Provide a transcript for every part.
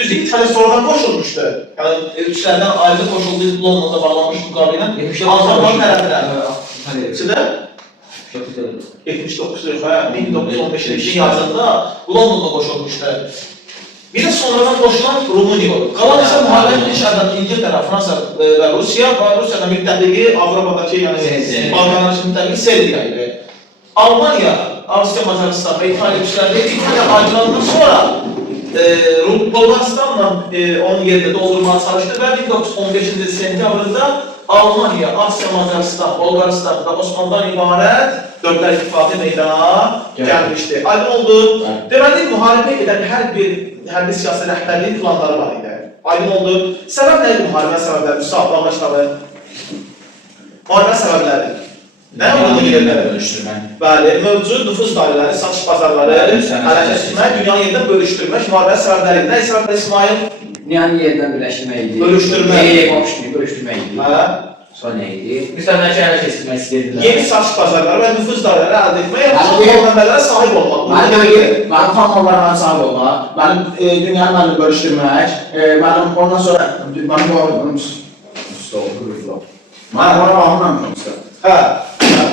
düzdür, İtaliya sonradan qoşulmuşdu. Yəni, üçlərdən ayrı qoşuldu, Londonda bağlanmış müqavilə. Almanların tərəfinə. İçində? 79 yox, 1915-ci yazında Londonda qoşulmuşdu. Bir də sonradan qoşulan Rumıniya oldu. Qalan isə müharibənin inşaatında İngiltərə, Fransa və Rusiya və Rusiyanın müttəfiqi Avropadakı, yəni Balkanların müttəfiqi Serbiya idi. Almaniya, Avstriya, Macaristan və İtaliya gücləri İtaliya ayrılandan sonra Bolqaristanla onun yerini doldurmağa çalışdı və 1915-ci sentyabrında Almaniya, Avstriya, Macaristan, Bolqaristan və Osmanlıdan ibarət dövlətlər ittifaqı meydana gəlmişdi. Aydın oldu. Deməli, müharibə edən hər bir hərbi siyasi rəhbərliyin planları var idi. Aydın oldu. Səbəb nədir müharibə səbəbləri? Müsahib Bağlaşları. Müharibə səbəbləri. Nə olduğunu bilirlər? Bəli, mövcud nüfuz dairələri, satış bazarları, hərəkət etmək, dünyanı yerdən bölüşdürmək, müharibə səbəbləri. Nə səbəblər İsmail? Dünyanı yerdən birləşdirməkdir. Bölüşdürmək. Bölüşdürməkdir. Sonra nə idi? Müstəmləkə hərəkət etmək istəyirdilər. Yeni satış bazarları və nüfuz dairələri əldə etmək, xam mənbələrə sahib olmaq. Mənim xam mallarına sahib olmaq, mənim dünyanı bölüşdürmək, mənim ondan sonra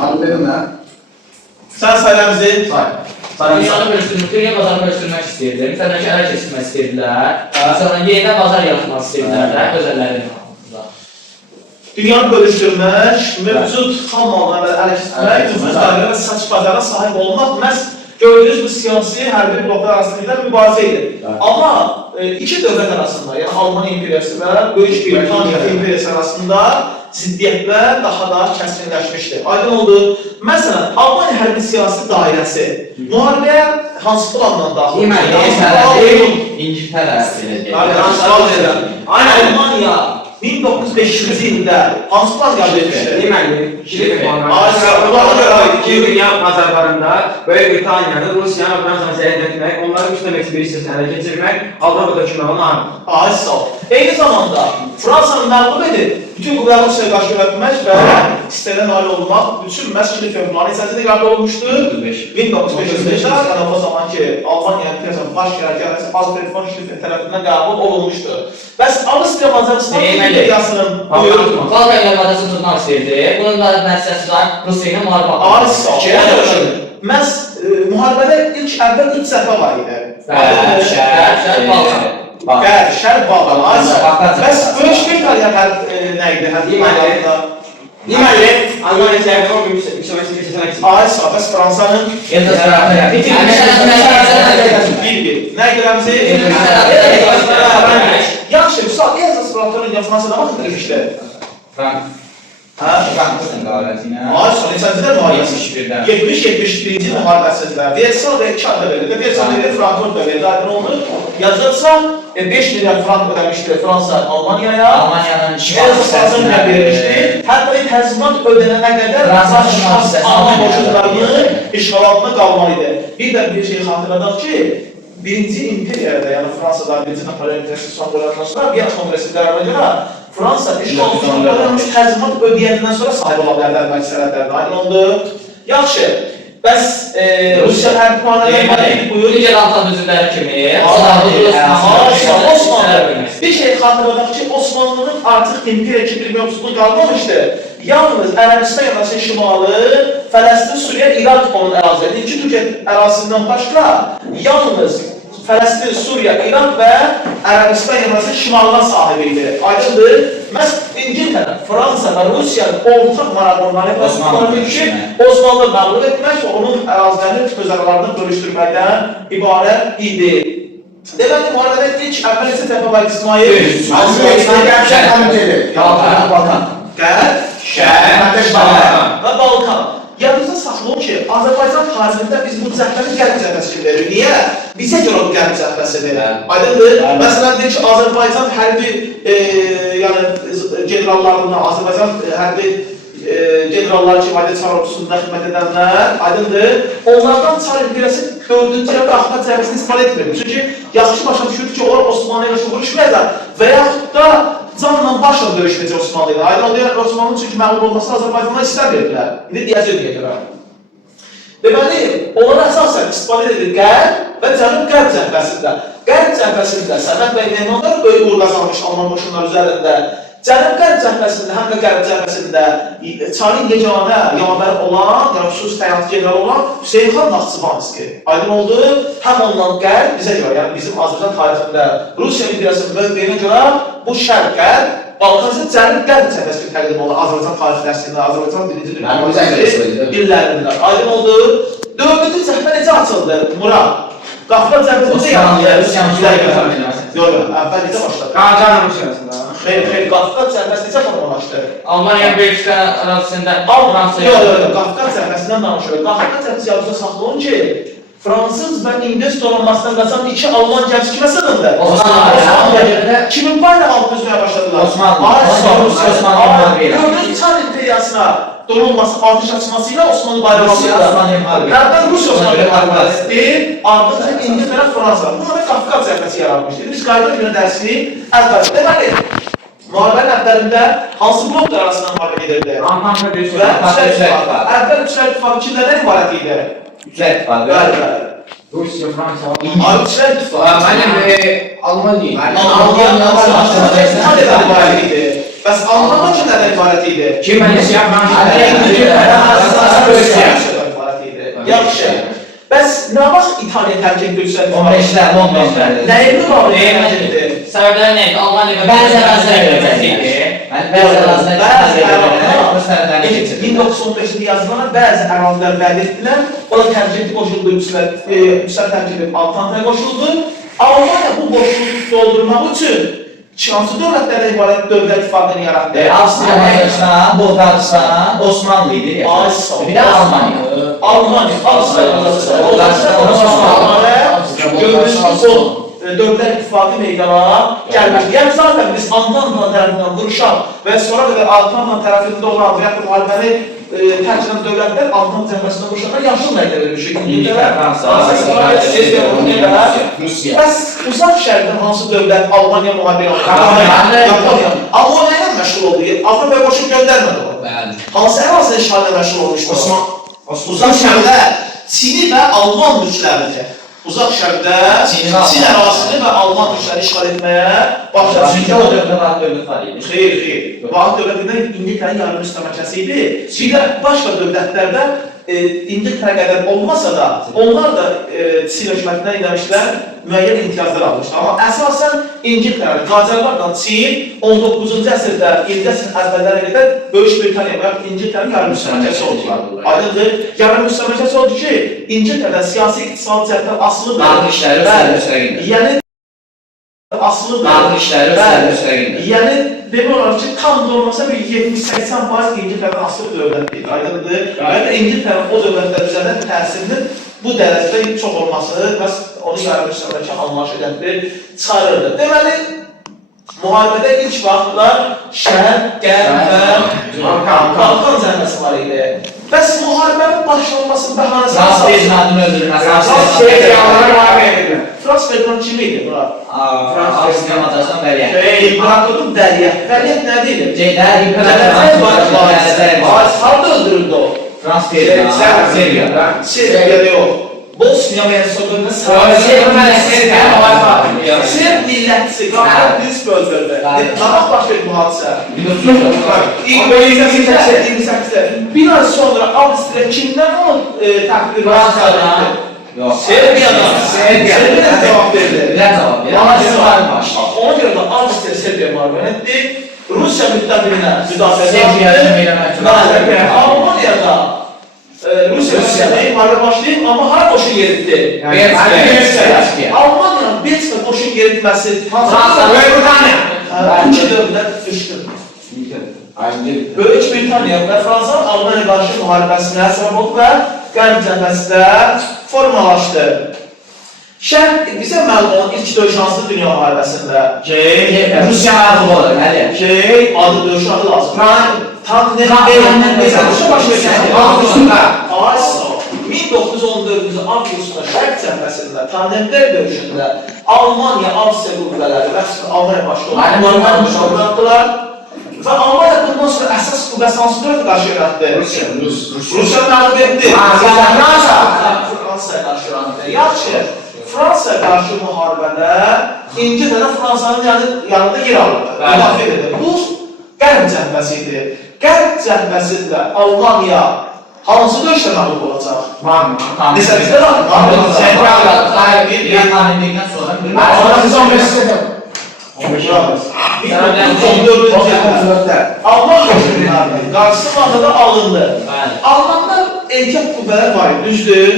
mənim dedim nə? Sən sayəmzi? Dünyanı bölüşdürmək, dünya bazarını bölüşdürmək istəyirdi. Müstəmləkə hərəkət etmək istəyirdilər. Sonra yenidən bazar yaratmaq istəyirdilər özəllərinin altında. Dünyanı bölüşdürmək, mövcud xam mallarına hərəkət etmək, nüfuz dairələri və satış bazarına sahib olmaq məhz gördüyünüz bu siyasi hərbi bloklar arasında mübarizə idi. Amma iki dövlət arasında, yəni Almaniya imperiyası və Böyük Britaniya imperiyası arasında ziddiyyətlər daha da kəskinləşmişdi. Aydın oldu. Məsələn, Almaniya hərbi siyasi dairəsi müharibəyə hansı planla daxil? İngiltərə. Almaniya 1905-ci ildə hansı plan qəbul etmişdi? Dünya bazarlarında Böyük Britaniyanı, Rusiyanı və Fransanı zəyd etmək, onların üstünə ekspedisiyasını hələ keçirmək, Avropada hökmranlığını almaq. Sağ. Eyni zamanda Fransanı məğlub edib, bütün bu Rusiyaya qarşı yönəltmək və istənilən nail olmaq üçün məhz Şliffer planı əsasında qəbul olunmuşdur. 1905-ci ildə, yəni o zamanki Almaniya imperiyasının baş qərargahı Alfred von Schlieffen tərəfindən qəbul olunmuşdur. Bəs Avstriya Macaristan imperiyasının Balkan yarımadasını tutmaq istəyirdi. Bunun da nəticəsi var Rusiya ilə müharibə. Məhz müharibədə ilk əvvəl 3 səhvə var idi. Şərq, Balkan. Şərq, Balkan. Bəs Böyük Britaniya nə idi? Deməli, Almaniya tərəfə o gün müsəməsini keçirsən əksik. Bəs Fransanın? Bir. Nə idi Rəmzi? Yaxşı, Müsaq, Ezas Fransanın ya Fransada baxın demişlər. Frankfurtun qalətinə. Neçəncədə müharibəsi? 70-71-ci müharibəsində. Versal və 2 ayda verildi. Versal verildi, Frankfurt da verildi. Aydın oldu. Yazılsa 5 milyar frank ödəmişdir Fransa Almaniyaya. Almaniyanın Fransanın verilmişdi. Hətta təzminat ödənənə qədər Fransa Alman borclarının işğal altında qalmalıydı. Bir də bir şey xatırladaq ki, birinci imperiyada, yəni Fransada birinci Napolyon imperiyası son dönəmdən sonra Viyana Kongresi qərarına görə Fransa işğal altında təzminat ödəyəndən sonra sahib ola bilərlər əvvəlki sənədlərdə. Aydın oldu. Yaxşı. Bəs Rusiya hərbi planları buyur. Digər altan üzvləri kimi Osmanlı. Bir şey xatırladaq ki, Osmanlının artıq imperiya kimi mövzusunu qalmamışdı. Yalnız Ərəbistan yanasının şimalı, Fələstin, Suriya, İraq onun əraziləri. İki Türkiyə ərazisindən başqa yalnız Fələstin, Suriya, İraq və Ərəbistan yanasının şimalına sahib idi. Aydındır. Məhz İngiltərə, Fransa və Rusiyanın ortaq maraqlarını Osmanlı məğlub etmək və onun ərazilərini öz aralarında bölüşdürməkdən ibarət idi. Deməli, müharibədə ilk əvvəl isə tərəfə var İsmail. Balkan. Qərb, Şərq və Balkan. Yadınızda saxlayın ki, Azərbaycan tarixində biz bu cəhbənin qərb cəhbəsi verir. Niyə? Bizə görə bu qərb cəhbəsi verir. Aydındır? Məsələn, deyir ki, Azərbaycan hərbi generallarından, Azərbaycan hərbi generallar ki, Validə Çar ordusunda xidmət edənlər, aydındır? Onlardan Çar imperiyası 4-cü və Ahmad cəhbəsini istifadə etmirdi. Çünki yaxşı başa düşürdü ki, onlar Osmanlıya qarşı vuruşmayacaq və yaxud da canla başla döyüşməyəcək Osmanlı ilə. Aydın oldu, Osmanlının çünki məğlub olmasını Azərbaycandan istəmirdilər. İndi deyəcək deyə görə. Deməli, onlar əsasən istifadə edir qərb və cənub-qərb cəbhəsində. Qərb cəbhəsində Səməd bəy Nemanlar böyük uğur qazanmış Alman qoşunları üzərində. Cənub-qərb cəbhəsində, həm də qərb cəbhəsində Çarın yeganə yaməri olan, yəni xüsusi təyinatlı general olan Hüseyin xan Naxçıvanski. Aydın oldu, həm ondan qərb bizə görə, yəni bizim Azərbaycan tarixində Rusiya imperiyasının mövqeyinə görə bu şərq-qərb Balqazın cənub-qərb cəbhəsində təqdim olan Azərbaycan tarix dərsində, Azərbaycan birinci dünya illərində. Aydın oldu, 4-cü cəbhə necə açıldı? Murad, Qafqaz cəbhəsində yandı. Yox, əvvəl necə başladı? Qacarın Rusiyasında. Xeyr, Qafqaz cəbhəsi necə formalaşdı? Almanya Belçika ərazisində Qafqaz cəbhəsindən danışırıq. Qafqaz cəbhəsi yadınızda saxlayın ki, Fransız və İngilis donanmasından qaçan 2 Alman gəncisi kimə sığındı? Osmanlı. Kimin bayrağı altında üzməyə başladılar? Osmanlı. Gördünüz Çar imperiyasına donanması atış açması ilə Osmanlı bayrağı altında. Qərbdən Rusiya Osmanlı müharibəsi, ardınca İngiltərə, Fransa. Bunlara Qafqaz cəbhəsi yaratmışdı. Biz qayda günə dərsini əvvəlcə. Deməli, müharibənin əvvəlində hansı bloklar arasında müharibə gedirdi? Anlamda bir Və əvvəl üçlər ittifaqı kimlərdən ibarət idi? Üçlər ittifaqı. Bəli. Rusiya, Fransa, Üçlər ittifaqı. Almanya. Nədən ibarət idi? Bəs Almanya kimlərdən ibarət idi? Kim Rusiya, Yaxşı. Bəs nə vaxt İtaliya tərk etdi üçlər? 15'lər. Nəyə görə tərk etdi? Səbəbləri nə idi? Almanya Bəzi ərazilər veriləcəkdi. Bəzi ərazilər 1915-də yazılan bəzi ərazilər vəd etdilər. O da tərkibli qoşuldu, üçlər tərk edib Altantaya qoşuldu. Almanya bu boşluğu doldurmaq üçün hansı dövlətlərdən ibarət dövlət ittifaqını yaratdı? Avstriya, Macaristan, Bulqaristan, Osmanlı idi. Bir də Almanya. Almanya, gördüyünüz o dövlət ittifaqı meydana gəlmişdir. Yəni zaten biz Antanta tərəfindən vuruşan və sonra qədər Antanta tərəfində olan və yaxud müharibəni tərk edən dövlətlər Antanta cəbhəsində vuruşanlar yaşıl rənglə verilmişik. Rusiya. Bəs uzaq şərqdən hansı dövlət Almaniya müharibə Yaponiya. Almaniya ilə məşğul oldu. Avropaya qoşun göndərmədi o. Hansı ərazinin işğalinə məşğul olmuşdu? Uzaq şərqdə Çini və Alman gücləridir. Uzaq şərqdə Çin ərazisini və Alman gücləri işğal etməyə başladı. Çünki o dövlət var idi. Xeyr. Vaxt dövlətindən İngiltərin yarım müstəmləkəsi idi. Bir də başqa dövlətlərdə İngiltərə qədər olmasa da, onlar da Çin hökumətindən eləmişlər, müəyyən imtiyazlar almışlar. Amma əsasən İngiltərə, Qacarlarla Çin 19-cu əsrdə, 20-ci əsrin əvvəllərə qədər Böyük Britaniya və İngiltərin yarım müstəmləkəsi oldular. Aydındır, yarım müstəmləkəsi oldu ki, İngiltərədən siyasi iqtisadi cəhətdən asılıdır. Dağlıq işləri müstəqildir. Yəni asılıdır. Dağlıq işləri müstəqildir. Yəni demək olar ki, tam da olmasa bir 70-80% İngiltərədən asılı dövlətdir. Aydındır. Və də İngiltərənin o dövlətlər üzərində təsirinin bu dərəcədə çox olması bəs onu yarım müstəmləkə anlayış edəndir, çıxarırdı. Deməli, müharibədə ilk vaxtlar Şərq, Qərb və Balqan cəbhəsi var idi. Bəs müharibənin başlanmasının bəhanəsi Frans Ferdinandın öldürülməsi. Frans Ferdinand kim idi bura? Avstriya, Macaristan, Vəliyyət. İmparatorun Vəliyyət. Vəliyyət nədir? İmparator. Harada öldürüldü o? Frans Ferdinand. Serbiyada. Serbiyada yox. Bosniya və Hersegovina Serb millətçisi, Qafqaz Disk öldürdü. Nə vaxt baş verdi bu hadisə? 28-də. Bir ay sonra Avstriya kimdən onu təqdir Fransadan. Serbiyadan. Serbiyadan cavab verdi. Birdən cavab verdi. Ona görə də Avstriya Serbiya müharibə etdi. Rusiya müttəfiqinə müdafiə etdi. Almaniyada Rusiya müharibə başlayıb, amma hara qoşun yeritdi? Almaniyanın Belçika qoşun yeritməsi iki dövlət düşdü. Böyük Britaniya və Fransa Almaniya qarşı müharibəsinə səbəb oldu və Qərb cəbhəsində formalaşdı. Şərq bizə məlum olan ilk döyüş hansı dünya müharibəsində? Rusiya məğlub olur, hələ. Adı döyüş adı lazım. Tannenberg-Bezəlişə baş verdi. 1914-cü avqustda Şərq cəbhəsində Tannenberg döyüşündə Almaniya, Avstriya qüvvələri və Almaniya başqa olan müharibəni bırakdılar Və Almaniya bundan sonra əsas qüvvəsi hansı dövlətə qarşı yönəltdi? Rusiya məğlub etdi. Fransaya qarşı yönəltdi. Yaxşı, Fransaya qarşı müharibədə İngiltərə Fransanın yanında yer alırdı. Müdafiə edirdi. Bu Qərb cəbhəsi idi. Qərb cəbhəsi ilə Almaniya hansı döyüşdə məğlub olacaq? Neçəncə Alman qoşunlarının qarşısı vaxtında alındı. Almanlar erkək qüvvələr var idi, düzdür?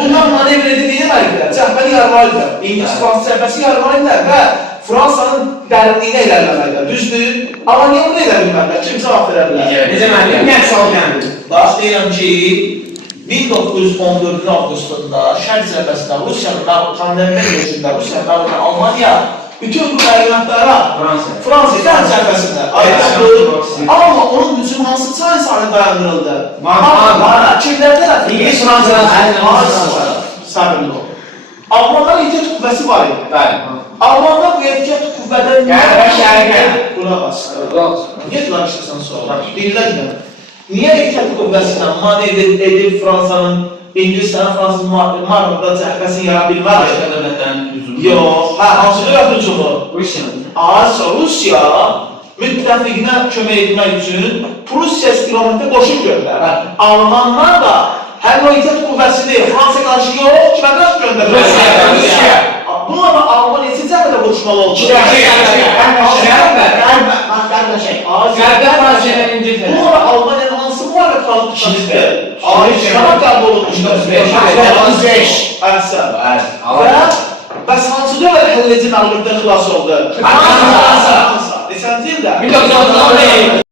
Bunlar manevr edib edəmədilər, cəhbəli yarılaydılar. İngiliz-Fransız cəhbəsi yarılaydılar və Fransanın dərinliyinə ilərləmədilər, düzdür? Amma niyə bunu edə bilmədilər? Kim cavab verə bilər? Necə müəllim? Nə sual gəldi? Bax deyirəm ki, 1914-cü avqustunda Şərq cəbhəsində Rusiyanın Kandemir döyüşündə Rusiyanın məğlubiyyətində Almaniya bütün bu əyrətlərə Fransa Qərb cəbhəsində ayrıldı. Amma onun hücum hansı çay sahəli dayandırıldı? Kimlər tərəfindən? İngiliz Fransa'dan Səbirli ol. Almanlar erkək qüvvəsi var idi. Almanlar bu erkək qüvvədən Qulaq as. Niyə danışırsan sonra? Dinlə gidən. Niyə erkək qüvvəsindən manevr edib Fransanın, İngilistənin Fransız maraqda cəhbəsini yara bilmədi? Yox, hansı dövlət hücumu? Rusiya müttəfiqinə kömək etmək üçün Prusiya istiqamətində qoşun göndərir. Almanlar da həm o erkək qüvvəsini Fransa qarşı yox, kimə qarşı göndərir? Rusiya. Buna da Alman neçə cəbhədə vuruşmalı oldu? Buna da Almaniyanın hansı müharibə qalıb çıxmışdı? Şana qalb olunmuşdu. Bəs hansı dövlət həlledici məğlubiyyətdən xilas oldu? Fransa. Neçənci ildə? 1914.